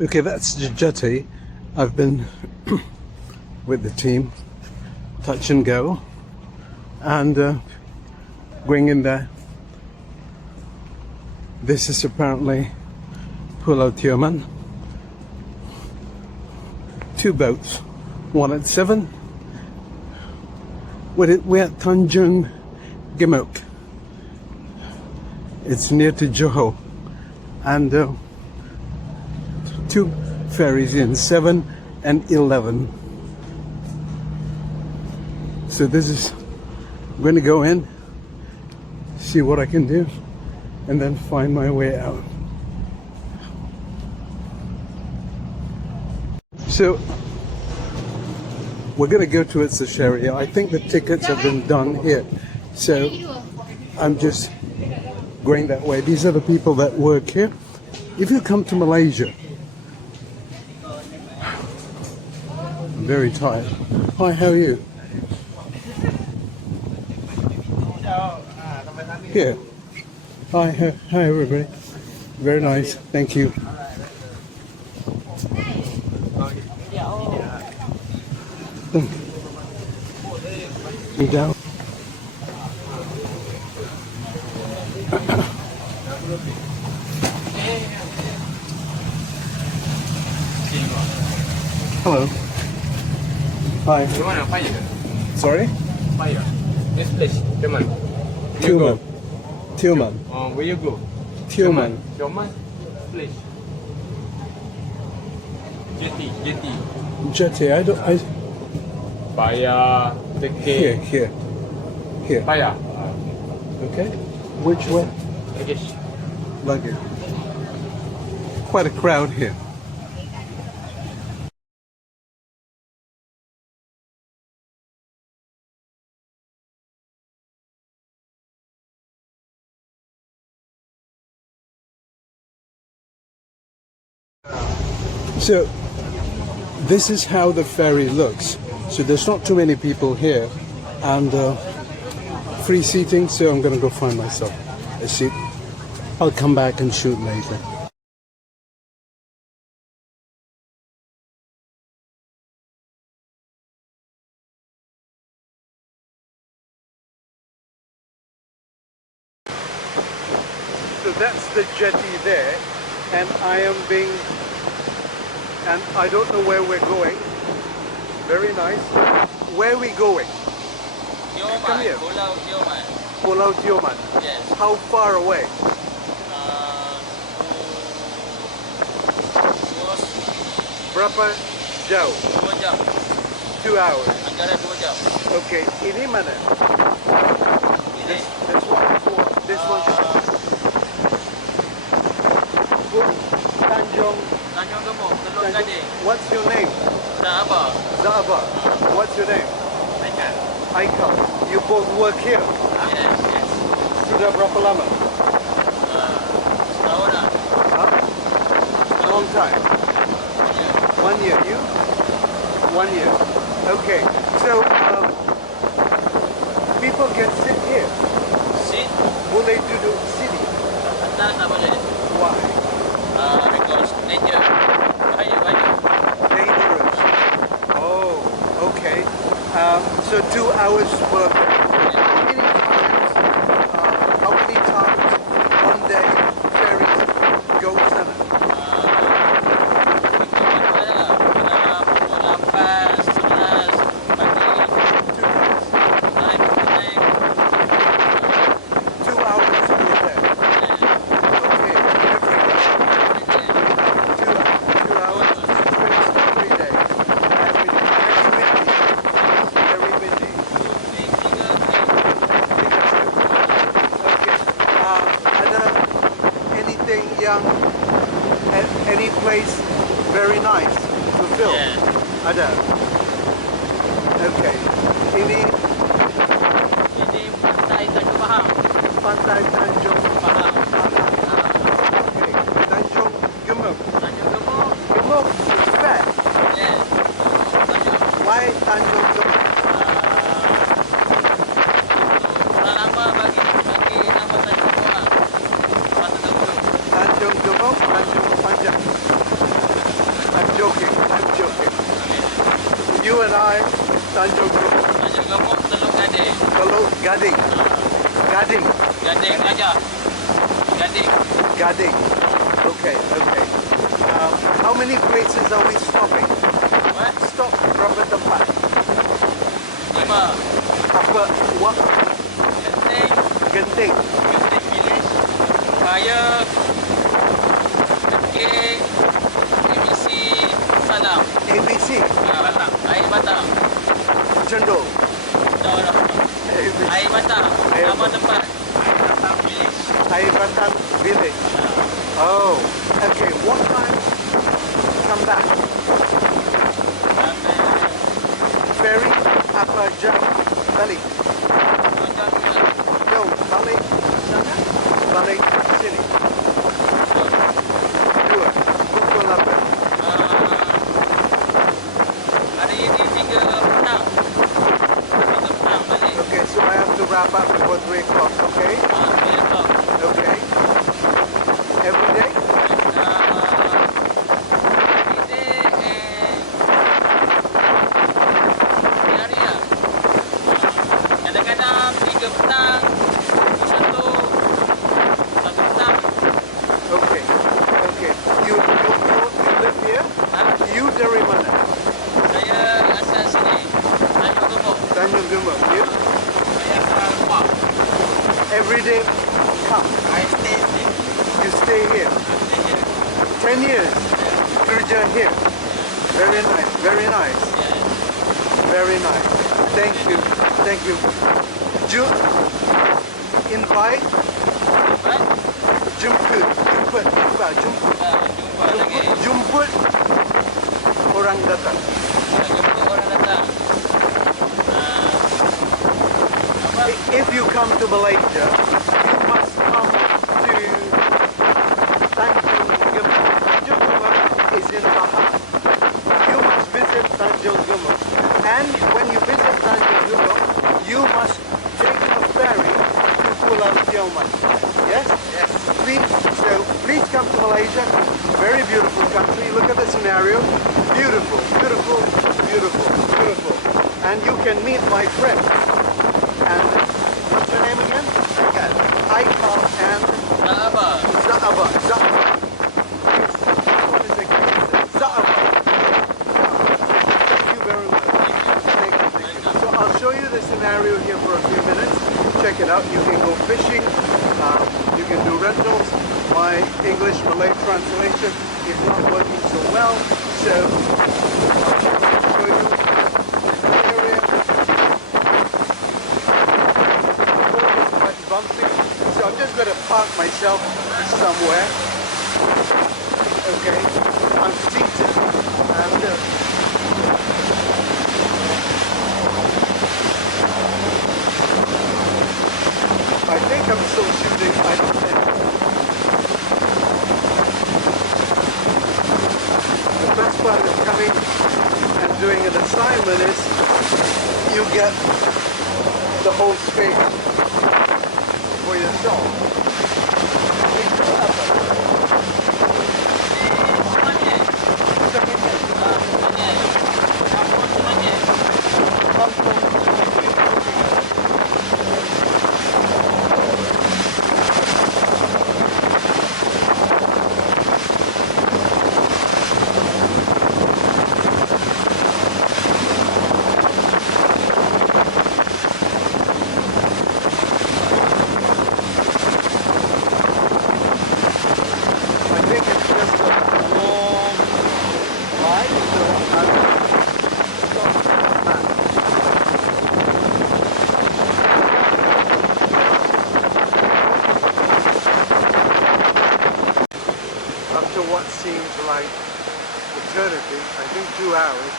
Okay, that's the jetty. I've been with the team, touch and go, and going in there. This is apparently Pulau Tioman. 2 boats, one at 7. We're at Tanjung, Gemuk. It's near to Johor, and 2 ferries in 7 and 11. So this is, I'm going to go in, see what I can do, and then find my way out. So we're going to go towards the ferry. I think the tickets have been done here, so I'm just going that way. These are the people that work here. If you come to Malaysia, I'm very tired. Hi, how are you? Here. Hi everybody. Very nice. Thank you. You down? Hello. Hi. Sorry? Fire. This place, Tioman. Tioman. Where you go? Tioman. Tioman place. Jetty. Jetty. I. Fire. Here. Fire. Okay. Which way? Luggage. Quite a crowd here. So this is how the ferry looks. So there's not too many people here, and free seating, so I'm gonna go find myself a seat. I'll come back and shoot later. So that's the jetty there, and I don't know where we're going. Very nice. Where are we going? Tioman, Come here. Pulau Tioman. Pulau Tioman. Yes. How far away? Berapa jauh? 2 jam. 2 hours. Antara 2 jam. Okay, ini mana? Ini. This one. Tanjung. Tanjung Gemuk, Teluk Gading. What's your name? Dah apa? Zaba. What's your name? Aikan. Aikal. You both work here. Yes. Sudah berapa lama? Setahun lah. Huh? Long time. 1 year. You? 1 year. Okay. So people can sit here. Sit. Boleh duduk sini. Atas tak boleh. Why? Because danger. Bahaya. Dangerous. Oh, okay. So 2 hours work. How many times one day ferries go sana? Pukul 8, 11 pagi. 2 hours to go there. Okay, every day. 2 hours, every day. And very windy. Okay. Ada anything yang any place very nice to film? Yeah. Ada. Okay. Ini Ini pantai Tanjung Pahang. pantai Tanjung. Pahang. Okay. Tanjung Gemuk. Tanjung Gemuk. Gemuk is fat. Yes. Tanjung. Why Tanjung Gemuk? Orang lama bagi nama Tanjung orang. Pasal Tanjung. Tanjung Gemuk, Tanjung Panjang. Tanjung Gemuk. Tanjung Gemuk, Teluk Gading. Teluk Gading. Gading. Gading aja. Gading. Gading. Okay, okay. How many places are we stopping? What? Stop berapa tempat? 5. Apa? What? Genting. Genting. Genting Village. Kaya. Genting. ABC. Salam. ABC. Batang. Air Batang. Cendol. Dah. Air Batang. Air Nama tempat. Air Batang Village. Air Batang Village. Oh, okay. What time? Come back. Ferry apa jam balik? No, balik sana. Balik sini. Dua. Pukul 8. Hari ini 3 petang. 3 petang balik. Okay, so I have to wrap up before 3 o'clock, okay? 3 o'clock. Okay. Every day? Kadang-kadang 3 petang, 1 petang. Okay. Okay. You live here? You dari mana? Saya asal sini, Tanjung Gemuk. Tanjung Gemuk. You? Saya asal Pulau. Every day come. I stay sini. You stay here. Stay here. 10 years. Kerja here. Very nice. Very nice. Yeah. Very nice. Thank you. Thank you. Invite. Right? Jemput. Jemput orang datang. Jemput orang datang. Apa? If you come to Malaysia, you must come to Tanjung Gemuk. Tanjung Gemuk is in Pahang. You must visit Tanjung Gemuk. And when you visit Tanjung Gemuk, you must take the ferry to Pulau Tioman. Yes? Yes. Please come to Malaysia. Very beautiful country. Look at the scenario. Beautiful, beautiful, beautiful, beautiful. And you can meet my friend. And what's your name again? Aikal and Apa? Zaaba. What is it? Zaaba. Thank you very much. Thank you. So I'll show you the scenario here for a few minutes. Check it out. You can go fishing. You can do rentals. My English-Malay translation is not working so well. So I'll show you the area. Quite bumpy. So I'm just going to park myself somewhere. Okay. I'm seated. And I think I'm still shooting. I don't think. The best part of coming and doing an assignment is you get the whole space for yourself. Itu apa? Kampung. After what seems like eternity, I think 2 hours,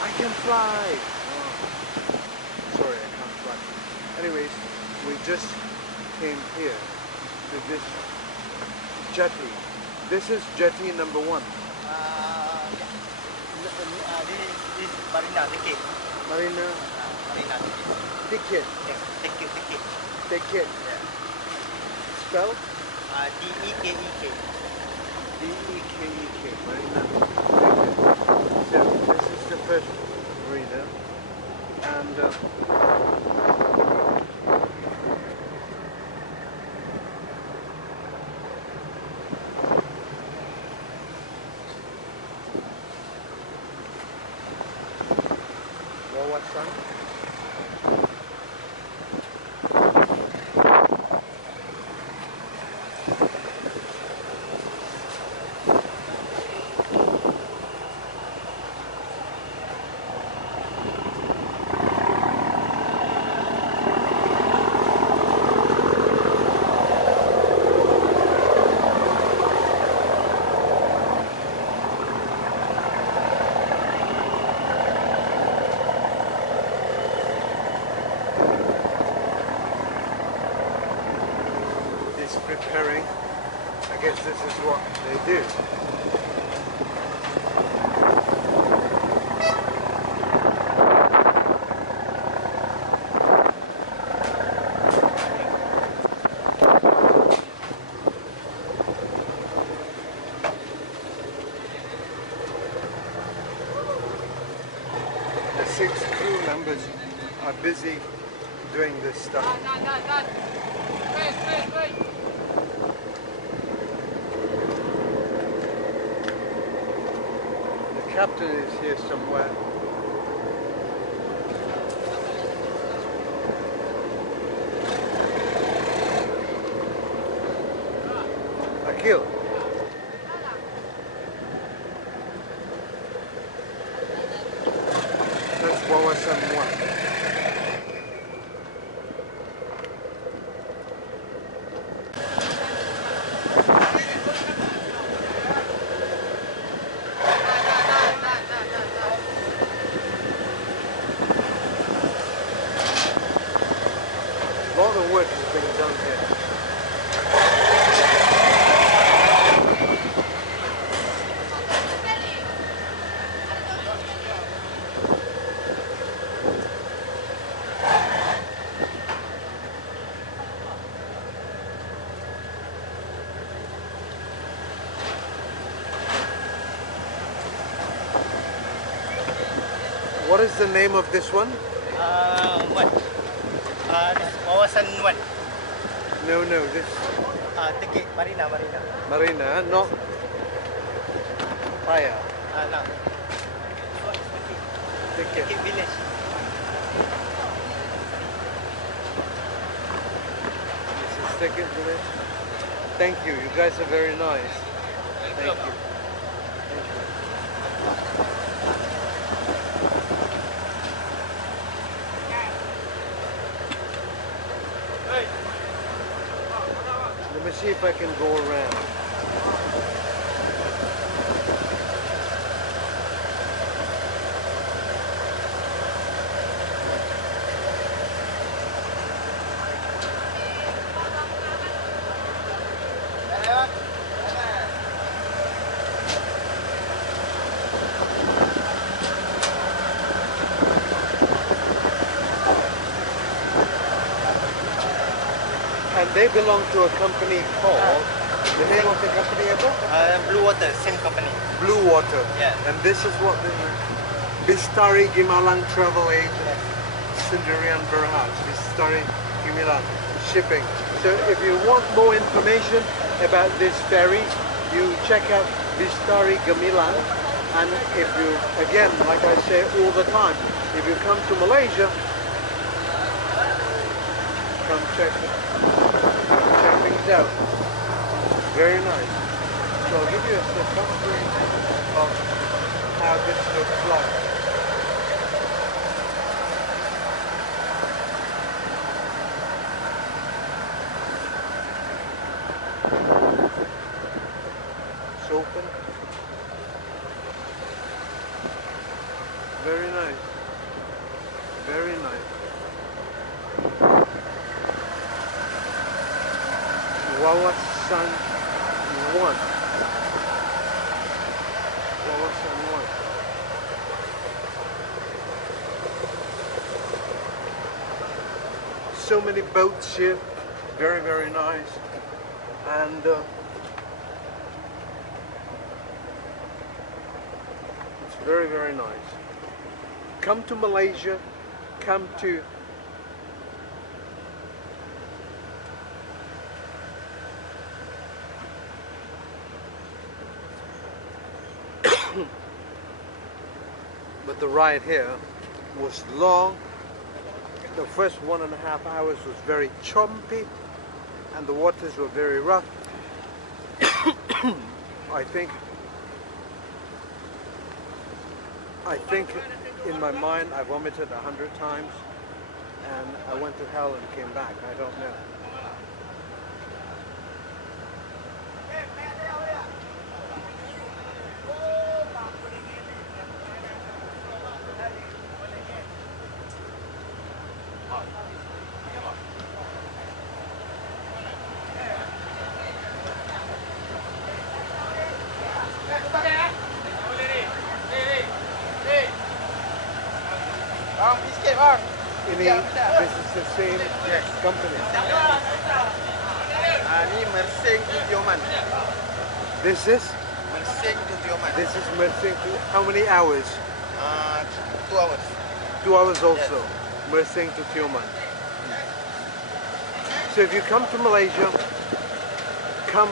I can fly. Oh. Sorry, I can't fly. Anyways, we just came here to this jetty. This is jetty number 1. This is Marina ticket. Marina Marina ticket. ticket. Ticket. Ticket. Yeah. Spell? D-E-K-E-K. D-E-K-E-K. Marina. So this is the first marina, and wawasan. Preparing. I guess this is what they do. The 6 crew members are busy doing this stuff. The captain is here somewhere. Akil. That's wawasan 1. A lot of work has been done here. What is the name of this one? What? This wawasan 1. No, this Ticket, Marina. marina, not Paya. No. Ticket. Ticket village. This is Ticket Village. Thank you. You guys are very nice. Thank you. Let me see if I can go around. And they belong to a company called, the name of the company apa? Blue Water, same company. Blue Water. Yeah. And this is what the Bistari Gimalang Travel Agent, Sendirian Berhad, Bistari Gimalang Shipping. So if you want more information about this ferry, you check out Bistari Gemilang. And if you, again, like I say all the time, if you come to Malaysia, come check things out. Very nice. So I'll give you a summary of how this looks like. It's open. Very nice. Very nice. Wawasan 1. Wawasan 1. So many boats here. Very, very nice. And it's very, very nice. come to Malaysia, come to but the ride here was long. The first 1.5 hours was very choppy and the waters were very rough. I think in my mind I vomited 100 times and I went to hell and came back. I don't know. Ini, this is the same company. Ini Mersing to Tioman. This is? Mersing to Tioman. This is Mersing to, how many hours? 2 hours. 2 hours also. Mersing to Tioman. So if you come to Malaysia, come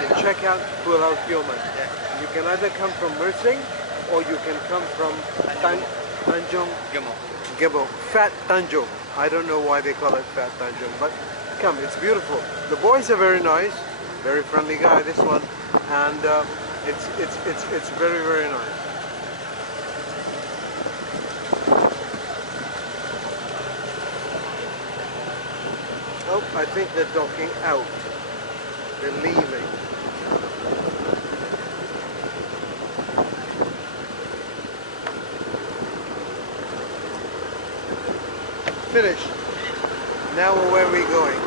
and check out Pulau Tioman. You can either come from Mersing or you can come from Tanjung. Gemuk. Fat Tanjung. I don't know why they call it Fat Tanjung, but come, it's beautiful. The boys are very nice, very friendly guy, this one, and it's very, very nice. Oh, I think they're docking out. They're leaving. Finished. Now where are we going?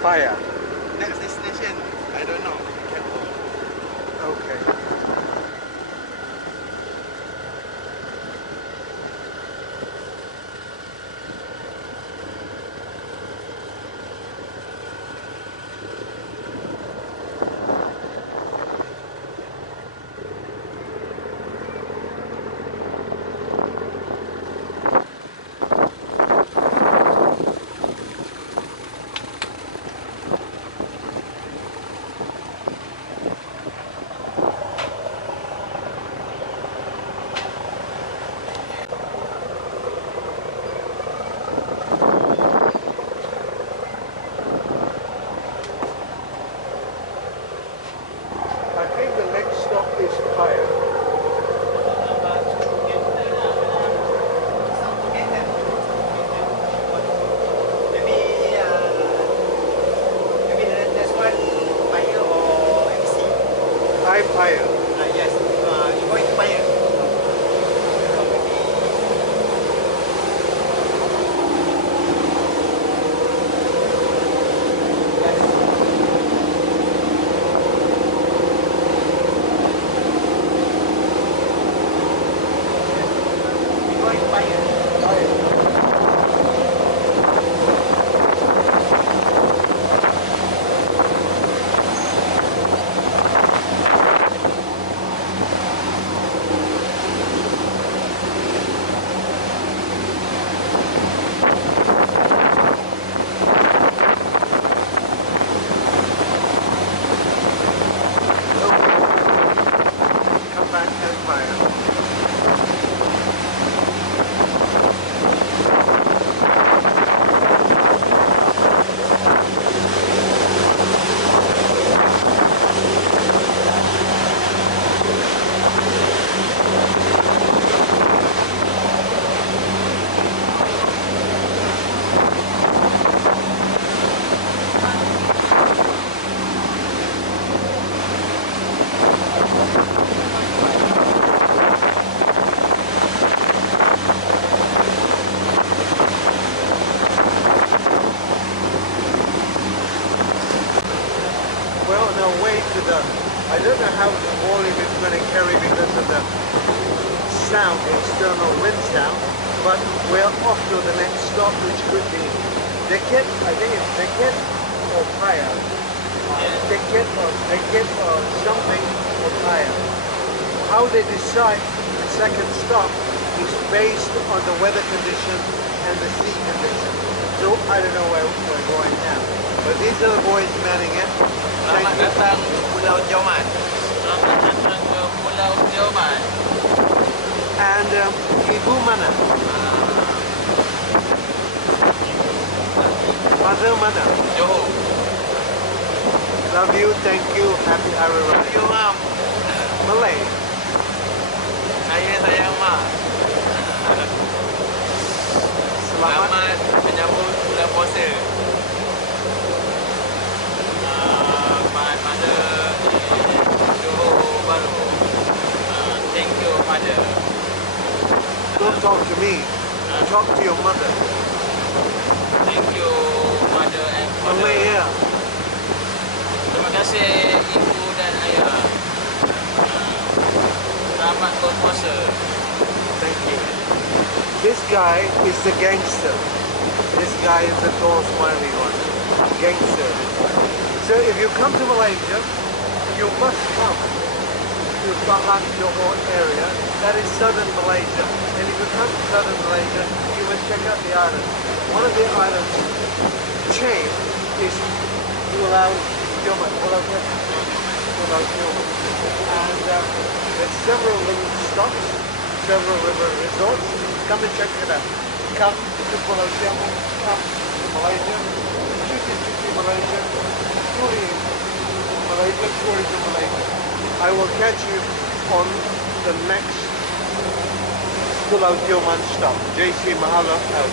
Pahang. Next destination, I don't know. Okay. I think the next stop is Pahang. Maybe there's one Paya or MC. I'm Pahang. Yes, you're going to Paya. Come back and Pahang. Well, on our way to the, I don't know how the volume is going to carry because of the sound, the external wind sound, but we're off to the next stop, which could be Deket, I think it's Deket or Pahang. Deket or something or Pahang. How they decide second stop is based on the weather condition and the sea condition. So I don't know where we're going now. But these are the boys manning it. Selamat datang ke Pulau Tioman. Selamat datang ke Pulau Tioman. And Ibu mana? Mother mana? Johor. Love you, thank you, happy Hari Raya. You mam. Malay. Saya sayang mak. Selamat menyambut bulan puasa. My mother in Johor Baru. Thank you, mother. Don't talk to me. Talk to your mother. Thank you, mother and father. Malay ya. Terima kasih ibu dan ayah. Selamat berpuasa. Thank you. This guy is the gangster. This guy is the tall, smiley one. Gangster. So if you come to Malaysia, you must come to Pahang, Johor area. That is southern Malaysia. And if you come to southern Malaysia, you must check out the island. One of the islands chain is Pulau Tioman. Pulau Tioman. And there's several little stops, several river resorts. Come and check it out. Come to Pulau Tioman, come to Malaysia, cuti Malaysia, touring Malaysia, tourism Malaysia. I will catch you on the next Pulau Tioman stop. JC Mahalo out.